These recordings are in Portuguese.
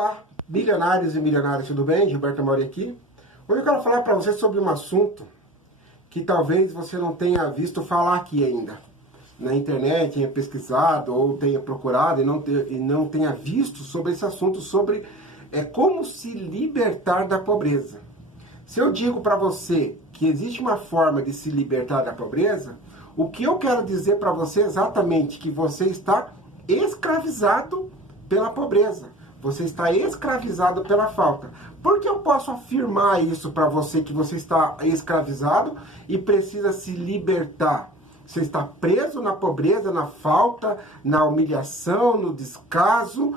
Olá, bilionários e milionários, tudo bem? Gilberto Amaury aqui. Hoje eu quero falar para você sobre um assunto que talvez você não tenha visto falar aqui ainda. Na internet, tenha pesquisado ou tenha procurado e não tenha visto sobre esse assunto, sobre como se libertar da pobreza. Se eu digo para você que existe uma forma de se libertar da pobreza, o que eu quero dizer para você é exatamente que você está escravizado pela pobreza. Você está escravizado pela falta. Por que eu posso afirmar isso para você, que você está escravizado e precisa se libertar? Você está preso na pobreza, na falta, na humilhação, no descaso,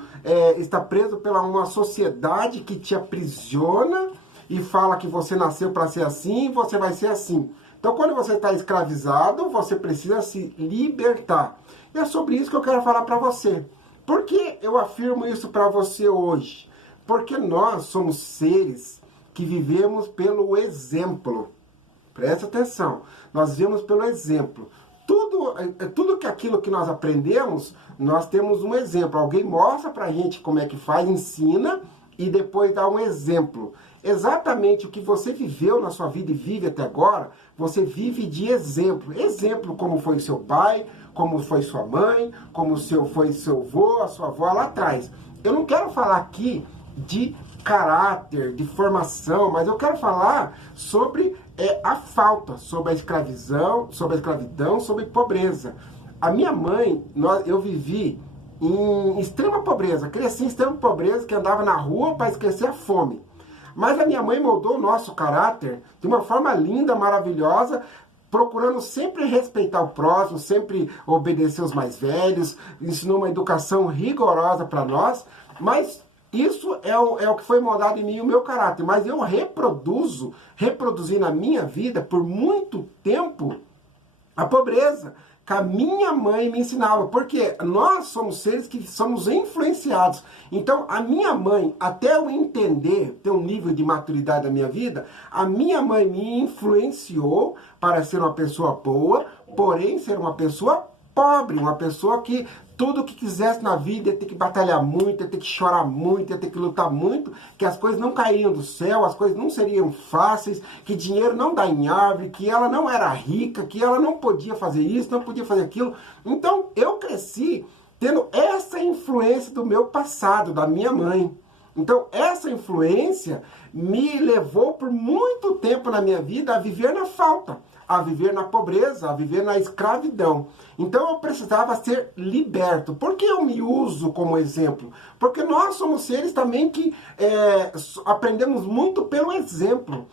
está preso pela uma sociedade que te aprisiona e fala que você nasceu para ser assim e você vai ser assim. Então, quando você está escravizado, você precisa se libertar. E é sobre isso que eu quero falar para você. Por que eu afirmo isso para você hoje? Porque nós somos seres que vivemos pelo exemplo. Presta atenção. Nós vivemos pelo exemplo. Tudo aquilo que nós aprendemos, nós temos um exemplo. Alguém mostra para a gente como é que faz, ensina e depois dá um exemplo. Exatamente o que você viveu na sua vida e vive até agora, você vive de exemplo. Exemplo como foi seu pai, como foi sua mãe, como foi seu avô, a sua avó lá atrás. Eu não quero falar aqui de caráter, de formação, mas eu quero falar sobre a falta, sobre a escravidão, sobre pobreza. A minha mãe, eu vivi em extrema pobreza, cresci em extrema pobreza, que andava na rua para esquecer a fome. Mas a minha mãe moldou o nosso caráter de uma forma linda, maravilhosa, procurando sempre respeitar o próximo, sempre obedecer os mais velhos, ensinou uma educação rigorosa para nós, mas isso é o que foi moldado em mim, o meu caráter. Mas eu reproduzi na minha vida, por muito tempo, a pobreza que a minha mãe me ensinava, porque nós somos seres que somos influenciados. Então, a minha mãe, até eu entender, ter um nível de maturidade da minha vida, a minha mãe me influenciou para ser uma pessoa boa, porém ser uma pessoa pobre, uma pessoa que tudo que quisesse na vida ia ter que batalhar muito, ia ter que chorar muito, ia ter que lutar muito, que as coisas não caíam do céu, as coisas não seriam fáceis, que dinheiro não dá em árvore, que ela não era rica, que ela não podia fazer isso, não podia fazer aquilo. Então eu cresci tendo essa influência do meu passado, da minha mãe. Então essa influência me levou por muito tempo na minha vida a viver na falta, a viver na pobreza, a viver na escravidão. Então eu precisava ser liberto. Por que eu me uso como exemplo? Porque nós somos seres também que aprendemos muito pelo exemplo.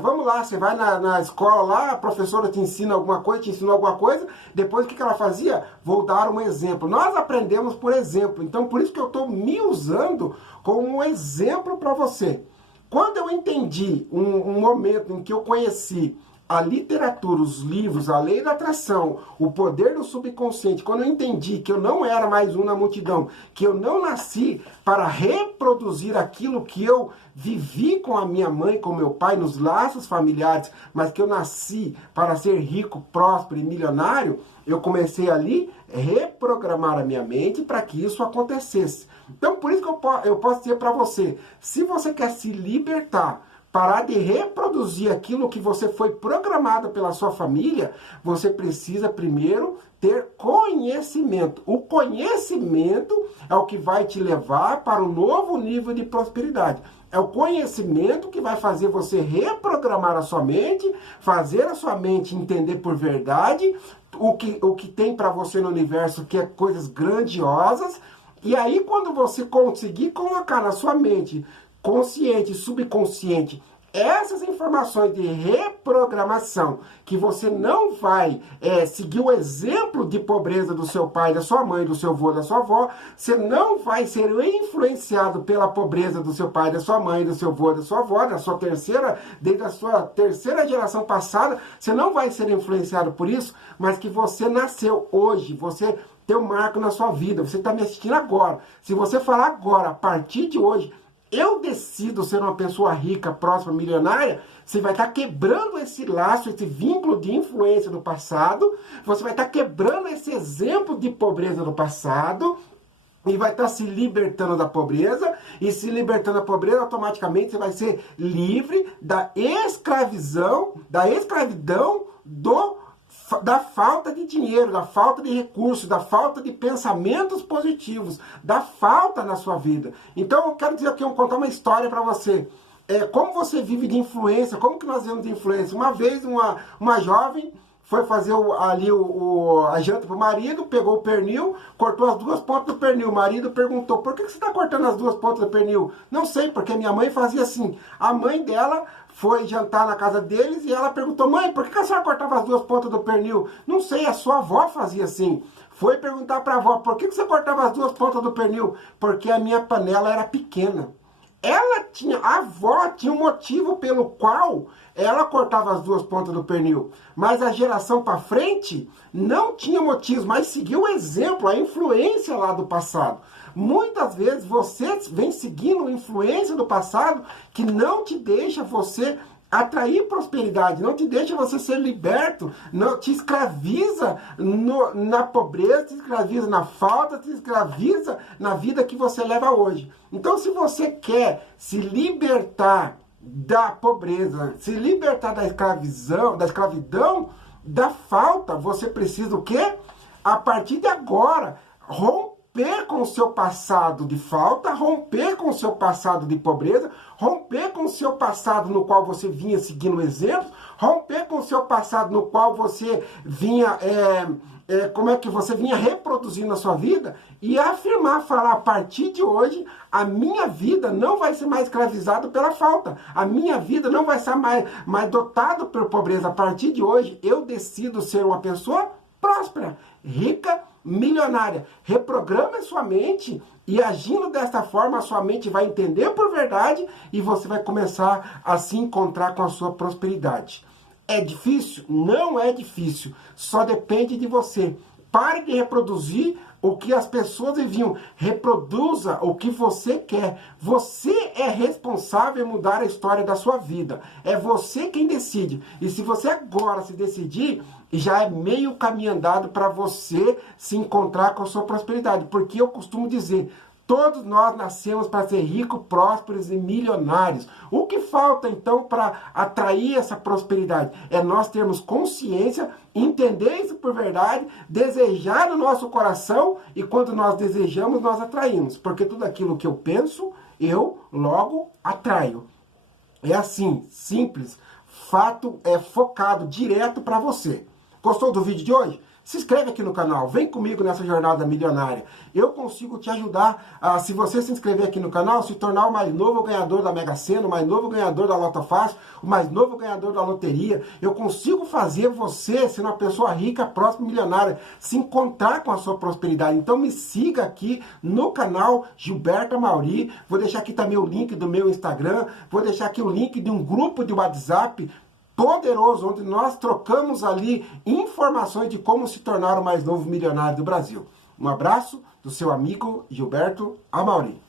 Vamos lá, você vai na escola lá, a professora te ensina alguma coisa, te ensinou alguma coisa, depois o que ela fazia? Vou dar um exemplo. Nós aprendemos por exemplo, então por isso que eu estou me usando como um exemplo para você. Quando eu entendi um momento em que eu conheci a literatura, os livros, a lei da atração, o poder do subconsciente, quando eu entendi que eu não era mais um na multidão, que eu não nasci para reproduzir aquilo que eu vivi com a minha mãe, com meu pai, nos laços familiares, mas que eu nasci para ser rico, próspero e milionário, eu comecei ali a reprogramar a minha mente para que isso acontecesse. Então, por isso que eu posso dizer para você, se você quer se libertar, parar de reproduzir aquilo que você foi programado pela sua família, você precisa primeiro ter conhecimento. O conhecimento é o que vai te levar para um novo nível de prosperidade. É o conhecimento que vai fazer você reprogramar a sua mente, fazer a sua mente entender por verdade o que tem para você no universo, que é coisas grandiosas. E aí, quando você conseguir colocar na sua mente consciente e subconsciente essas informações de reprogramação, que você não vai seguir o exemplo de pobreza do seu pai, da sua mãe, do seu avô, da sua avó, você não vai ser influenciado pela pobreza do seu pai, da sua mãe, do seu avô, da sua avó, desde a sua terceira geração passada, você não vai ser influenciado por isso, mas que você nasceu hoje, você tem um marco na sua vida, você está me assistindo agora. Se você falar agora, a partir de hoje, eu decido ser uma pessoa rica, próspera, milionária, você vai estar quebrando esse laço, esse vínculo de influência do passado, você vai estar quebrando esse exemplo de pobreza do passado, e vai estar se libertando da pobreza, e se libertando da pobreza, automaticamente você vai ser livre da escravidão da falta de dinheiro, da falta de recursos, da falta de pensamentos positivos, da falta na sua vida. Então eu quero dizer aqui, eu vou contar uma história para você. Como você vive de influência, como que nós vivemos de influência? Uma vez uma jovem foi fazer a janta pro marido, pegou o pernil, cortou as duas pontas do pernil. O marido perguntou, por que você está cortando as duas pontas do pernil? Não sei, porque minha mãe fazia assim. A mãe dela foi jantar na casa deles e ela perguntou, mãe, por que a senhora cortava as duas pontas do pernil? Não sei, a sua avó fazia assim. Foi perguntar para a avó, por que você cortava as duas pontas do pernil? Porque a minha panela era pequena. A avó tinha um motivo pelo qual ela cortava as duas pontas do pernil. Mas a geração para frente não tinha motivos, mas seguiu o exemplo, a influência lá do passado. Muitas vezes você vem seguindo a influência do passado que não te deixa você atrair prosperidade, não te deixa você ser liberto, não te escraviza na pobreza, te escraviza na falta, te escraviza na vida que você leva hoje. Então, se você quer se libertar da pobreza, se libertar da escravidão, da falta, você precisa o quê? A partir de agora, romper com o seu passado de falta, romper com o seu passado de pobreza, romper com o seu passado no qual você vinha seguindo exemplos, romper com o seu passado no qual você vinha, você vinha reproduzindo a sua vida e afirmar, falar, a partir de hoje, a minha vida não vai ser mais escravizada pela falta, a minha vida não vai ser mais dotada por pobreza. A partir de hoje, eu decido ser uma pessoa próspera, rica, milionária. Reprograme a sua mente e agindo dessa forma, a sua mente vai entender por verdade e você vai começar a se encontrar com a sua prosperidade. É difícil? Não é difícil. Só depende de você. Pare de reproduzir o que as pessoas enviam. Reproduza o que você quer. Você é responsável em mudar a história da sua vida. É você quem decide. E se você agora se decidir, já é meio caminho andado para você se encontrar com a sua prosperidade. Porque eu costumo dizer, todos nós nascemos para ser ricos, prósperos e milionários. O que falta, então, para atrair essa prosperidade? É nós termos consciência, entender isso por verdade, desejar no nosso coração, e quando nós desejamos, nós atraímos. Porque tudo aquilo que eu penso, eu logo atraio. É assim, simples, fato focado, direto para você. Gostou do vídeo de hoje? Se inscreve aqui no canal, vem comigo nessa jornada milionária. Eu consigo te ajudar, se você se inscrever aqui no canal, se tornar o mais novo ganhador da Mega Sena, o mais novo ganhador da Loto Fácil, o mais novo ganhador da loteria. Eu consigo fazer você ser uma pessoa rica, próspera e milionária, se encontrar com a sua prosperidade. Então me siga aqui no canal Gilberto Amauri. Vou deixar aqui também o link do meu Instagram, vou deixar aqui o link de um grupo de WhatsApp poderoso, onde nós trocamos ali informações de como se tornar o mais novo milionário do Brasil. Um abraço do seu amigo Gilberto Amauri.